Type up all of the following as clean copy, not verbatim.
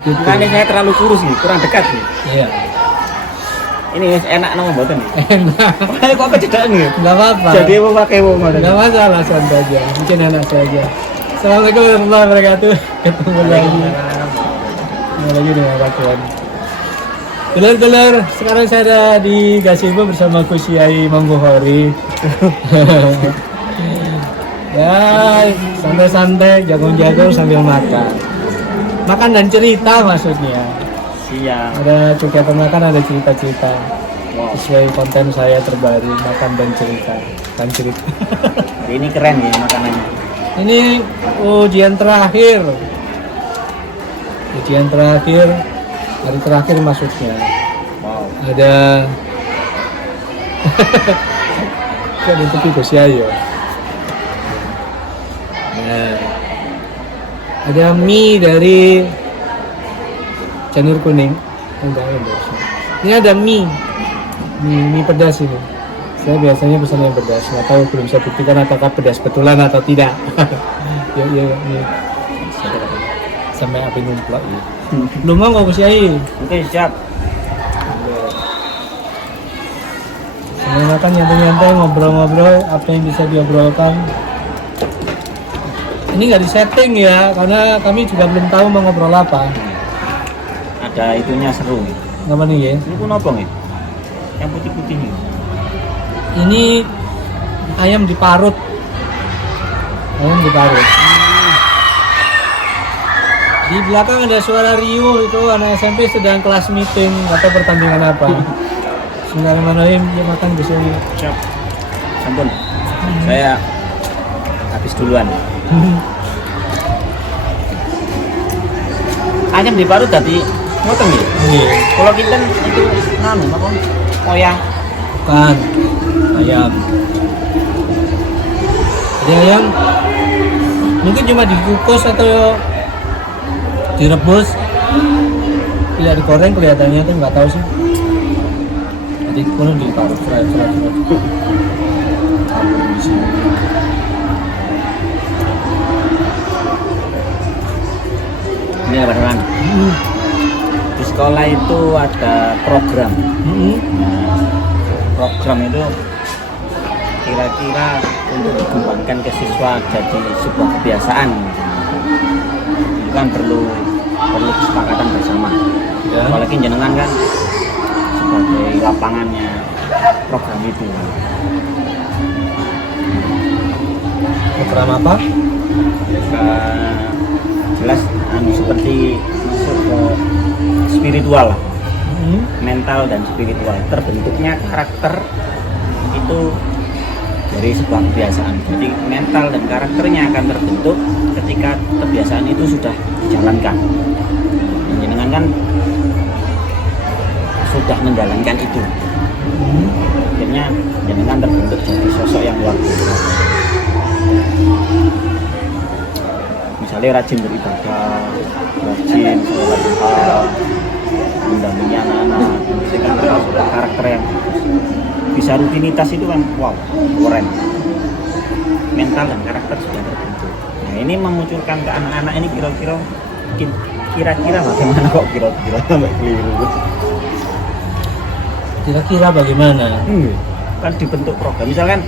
Gitu. Makanya saya terlalu kurus nih, kurang dekat nih. Iya. Ini enak nama mboten nih. Enak. Makanya kok kejedaan nih. Enggak apa-apa. Jadi mau pakai wong Enggak masalah, santai aja. Mungkin anak saya aja. Assalamualaikum warahmatullahi wabarakatuh. Ketemu lagi. Ketemu lagi dengan Pak Tuan. Dulur-dulur, sekarang saya ada di Gazebo bersama Gus Yai Imam Bukhari. Ya, santai-santai, jagung-jagung sambil makan. Makan dan cerita maksudnya. Siap. Ada kegiatan makan, ada cerita-cerita. Wow. Sesuai konten saya terbaru, makan dan cerita. Dan cerita. Hari ini keren ya makanannya. Ini ujian terakhir. Ujian terakhir, hari terakhir maksudnya. Wow. Ada kan itu Gus Yai ya. Nah, ada mie dari Janur Kuning. Enggak. Ini ada mie pedas ini. Saya biasanya pesan yang pedas. Nggak tahu, belum saya buktikan apakah pedas betulan atau tidak. Ya. Sampai api numplak ya. Belum mau nggak Gus Yai? Oke, siap. Sambil makan nyantai-nyantai, ngobrol-ngobrol apa yang bisa diobrolkan. Ini nggak disetting ya, karena kami juga belum tahu mau ngobrol apa. Ada itunya seru. Apa nih ya? Ini pun apa nih? Yang putih-putih nih. Ini ayam diparut. Ayam diparut. Di belakang ada suara riuh, itu anak SMP sedang kelas meeting atau pertandingan apa. Bismillahirrahmanirrahim, ya makan Gus Yai. Siap. Sampun. Saya habis duluan. Ayam diparut tadi ngoten ya. Iya. Kalau kita itu nanu apa? Koyang. Bukan ayam. Jadi ayam mungkin cuma dikukus atau direbus, tidak digoreng kelihatannya tuh nggak tahu sih. Jadi kuno diparut fry. Ini apa teman? Di sekolah itu ada program. Nah, program itu kira-kira untuk dikembangkan ke siswa jadi sebuah kebiasaan. Itu kan perlu kesepakatan bersama. Ya. Apalagi jenengan kan sebagai lapangannya program itu. Program apa? Jelas seperti masuk ke spiritual lah. Mental dan spiritual, terbentuknya karakter itu dari sebuah kebiasaan. Jadi mental dan karakternya akan terbentuk ketika kebiasaan itu sudah dijalankan. Jenengan kan sudah menjalankan itu, akhirnya jenengan terbentuk jadi sosok yang luar biasa. Misalnya rajin beribadah, rajin sholat duha, mendampingi anak-anak, itu kan termasuk karakter yang bisa rutinitas itu kan wow, keren. Mental dan karakter sudah terbentuk. Nah ini memunculkan ke anak-anak ini kira-kira bagaimana kok kira-kira sampai keliru. Kira-kira bagaimana? Kan dibentuk program, misalkan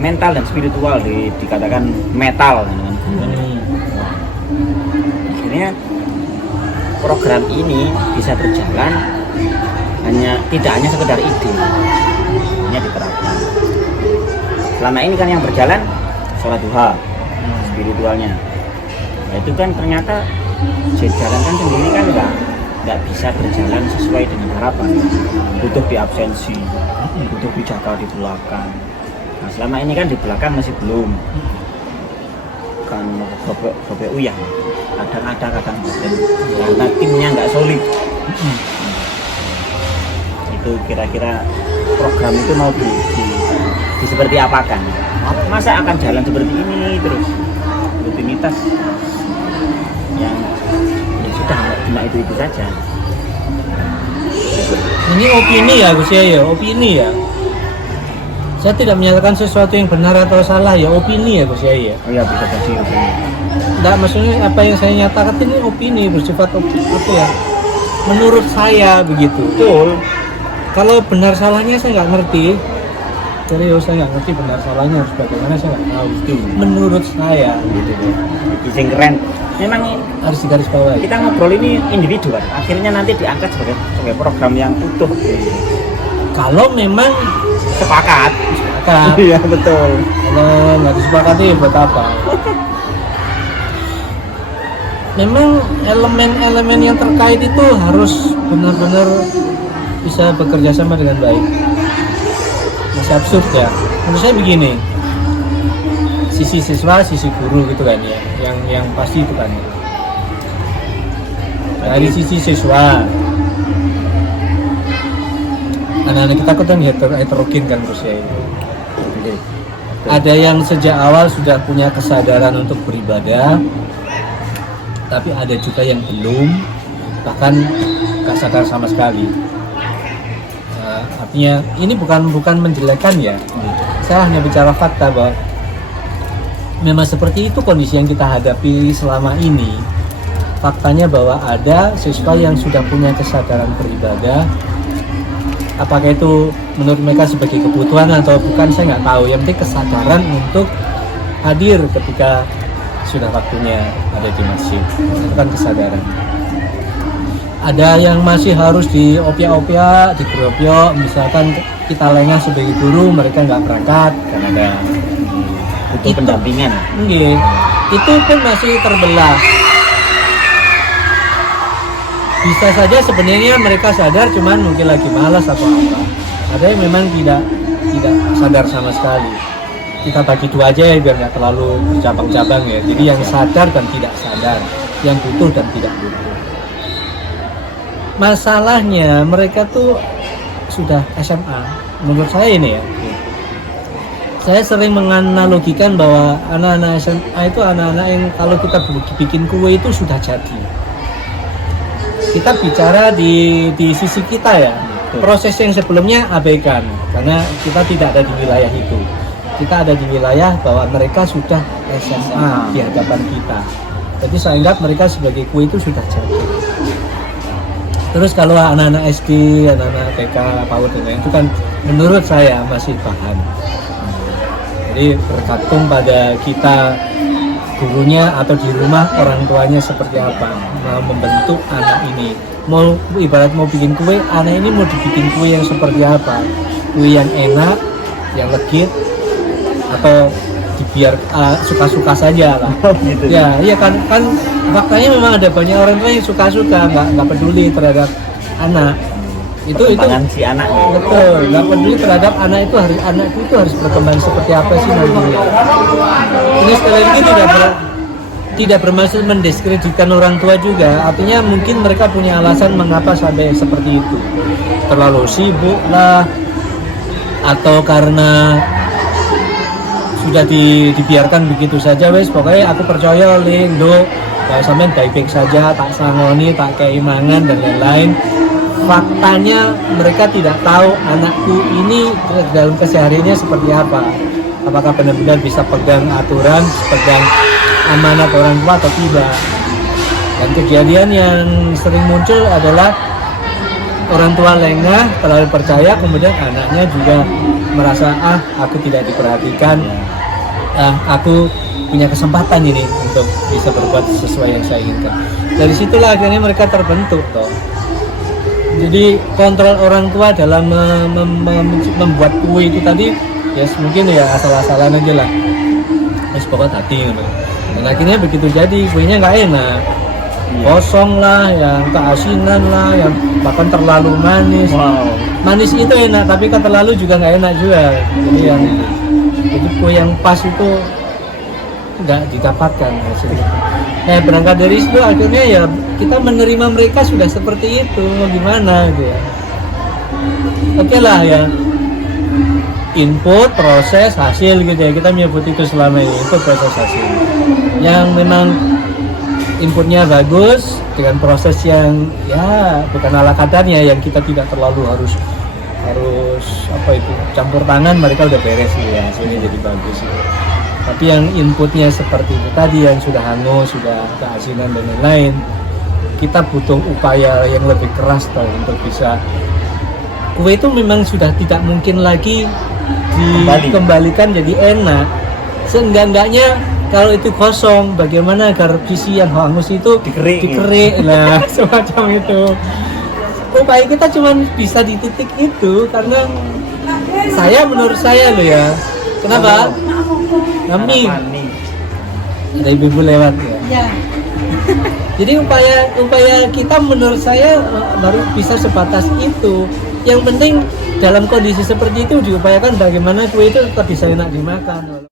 mental dan spiritual dikatakan metal kan. Akhirnya program ini bisa berjalan tidak hanya sekedar ide, hanya diterapkan. Selama ini kan yang berjalan sholat duha, spiritualnya. Nah, itu kan ternyata dijalankan sendiri kan nggak bisa berjalan sesuai dengan harapan. Butuh diabsensi, butuh dijaga di belakang. Nah, selama ini kan di belakang masih belum. Kan bobek uyah. Kadang ada, kadang bukan. Karena timnya nggak solid. Itu kira-kira program itu mau di seperti apakan? Masa akan jalan seperti ini terus? Rutinitas yang ya sudah cuma itu saja. Ini opini ya Gus Yai ya, opini ya. Saya tidak menyatakan sesuatu yang benar atau salah ya, opini ya Gus Yai ya. Oh ya, bisa jadi opini. Enggak, maksudnya apa yang saya nyatakan ini opini, bersifat apa ya, menurut saya begitu. Betul. Kalau benar salahnya saya nggak ngerti. Serius, saya nggak ngerti benar salahnya harus bagaimana, saya nggak tahu. Menurut saya Gitu deh. Itu yang keren. Memang harus digarisbawahi. kita ngobrol ini individu kan. Akhirnya nanti diangkat sebagai program yang utuh. Kalau memang Sepakat. sepakat, Iya, betul. kalau nggak disepakati buat apa? Memang elemen-elemen yang terkait itu harus benar-benar bisa bekerja sama dengan baik. Masih absurd ya. Menurut saya begini, sisi siswa, sisi guru gitu kan ya, yang pasti itu kan. Dari sisi siswa, anak-anak kita kan heterogen kan menurut saya. Ada yang sejak awal sudah punya kesadaran untuk beribadah, tapi ada juga yang belum, bahkan gak sadar sama sekali. Artinya ini bukan menjelekkan ya. Saya hanya bicara fakta bahwa memang seperti itu kondisi yang kita hadapi selama ini. Faktanya bahwa ada siswa yang sudah punya kesadaran beribadah. Apakah itu menurut mereka sebagai kebutuhan atau bukan, saya nggak tahu. Yang penting kesadaran untuk hadir ketika sudah waktunya ada di masjid. Itu kan kesadaran. Ada yang masih harus diopiak-opiak, dikeropiok, misalkan kita lengah sebagai guru, mereka nggak berangkat karena ada Butuh pendampingan. Nggih. Itu pun masih terbelah. Bisa saja sebenarnya mereka sadar, cuman mungkin lagi malas atau apa. Ada yang memang tidak sadar sama sekali. Kita bagi dua aja ya biar nggak terlalu bercabang-cabang ya. Jadi yang sadar dan tidak sadar, yang butuh dan tidak butuh. Masalahnya mereka tuh sudah SMA. Menurut saya ini ya. Saya sering menganalogikan bahwa anak-anak SMA itu anak-anak yang kalau kita bikin kue itu sudah jadi. Kita bicara di sisi kita ya. Proses yang sebelumnya abaikan karena kita tidak ada di wilayah itu. Kita ada di wilayah bahwa mereka sudah SMA di hadapan kita. Jadi saya anggap mereka sebagai kue itu sudah jadi. Terus kalau anak-anak SD, anak-anak TK, PAUD dan lain itu kan menurut saya masih bahan. Jadi bergantung pada kita gurunya atau di rumah orang tuanya seperti apa mau membentuk anak ini. Mau ibarat mau bikin kue, anak ini mau dibikin kue yang seperti apa? Kue yang enak, yang legit, atau dibiar suka-suka saja lah. Gitu. Ya, iya kan faktanya memang ada banyak orang tua yang suka-suka, nggak peduli terhadap anak. Itu Si anak betul, nggak peduli terhadap anakku itu harus berkembang seperti apa sih nantinya. Ini sekali lagi tidak bermaksud mendiskreditkan orang tua juga, artinya mungkin mereka punya alasan mengapa sampai seperti itu, terlalu sibuk lah, atau karena sudah dibiarkan begitu saja, wes pokoknya aku percaya Lindo ya sampean baik-baik saja, tak sangoni, tak keimangan dan lain-lain. Faktanya mereka tidak tahu anakku ini dalam kesehariannya seperti apa. Apakah benar-benar bisa pegang aturan, pegang amanat orang tua atau tidak. Dan kejadian yang sering muncul adalah orang tua lengah, terlalu percaya, kemudian anaknya juga merasa aku tidak diperhatikan, aku punya kesempatan ini untuk bisa berbuat sesuai yang saya inginkan. Dari situlah akhirnya mereka terbentuk toh. Jadi kontrol orang tua dalam membuat kue itu tadi ya mungkin ya asal-asalan aja lah. Pokoknya tadi dan akhirnya begitu jadi kuenya nggak enak, kosong lah, yang keasinan lah, yang bahkan terlalu manis. Manis itu enak tapi kan terlalu juga nggak enak juga. Jadi kue yang pas itu nggak didapatkan hasilnya. Nah berangkat dari situ akhirnya ya kita menerima mereka sudah seperti itu, mau gimana gitu ya. Oke lah ya, input, proses, hasil gitu ya, kita menyebut itu selama ini, itu proses hasil yang memang inputnya bagus dengan proses yang ya bukan ala kadarnya, yang kita tidak terlalu harus harus apa itu campur tangan mereka udah beres gitu ya, hasilnya jadi bagus gitu. Tapi yang inputnya seperti itu tadi yang sudah hangus, sudah keasinan dan lain-lain, kita butuh upaya yang lebih keras toh untuk bisa kue itu memang sudah tidak mungkin lagi dikembalikan jadi enak. Seenggak-enggaknya kalau itu kosong, bagaimana agar visi yang hangus itu dikerik lah semacam itu. Upaya kita cuma bisa di titik itu karena menurut saya loh ya. Kenapa? Nami ada ibu lewat ya. Ya. Jadi upaya kita menurut saya baru bisa sebatas itu. Yang penting dalam kondisi seperti itu diupayakan bagaimana kue itu tetap bisa enak dimakan.